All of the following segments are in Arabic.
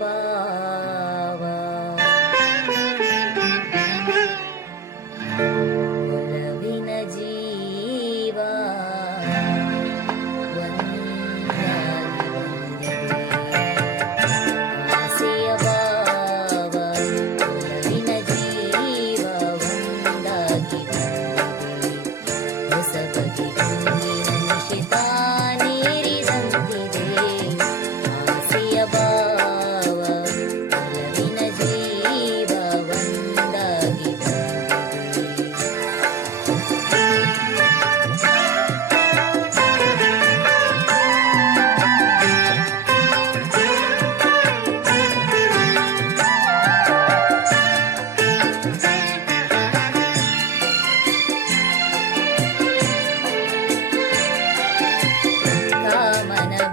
باغا والذي نجيبا Bye.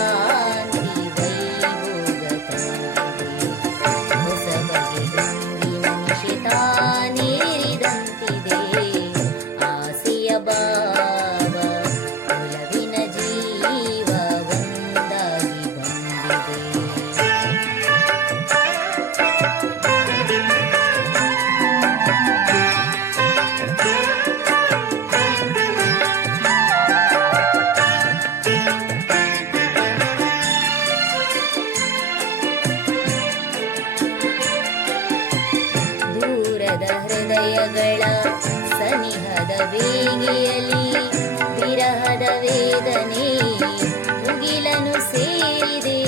yeah. ಹೃದಯಗಳ ಸನಿಹದ ವೇಗಿಯಲಿ ವಿರಹದ ವೇದನೆ ಮುಗಿಲನು ಸೇರಿದೆ.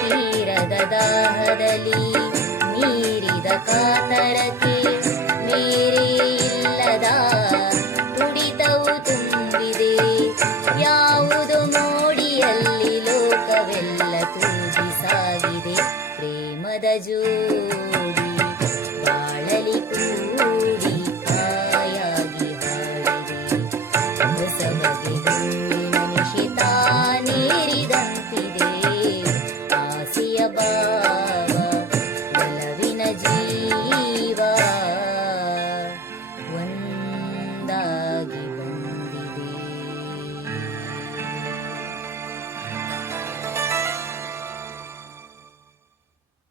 ತೀರದ ದಾಹದಲ್ಲಿ 中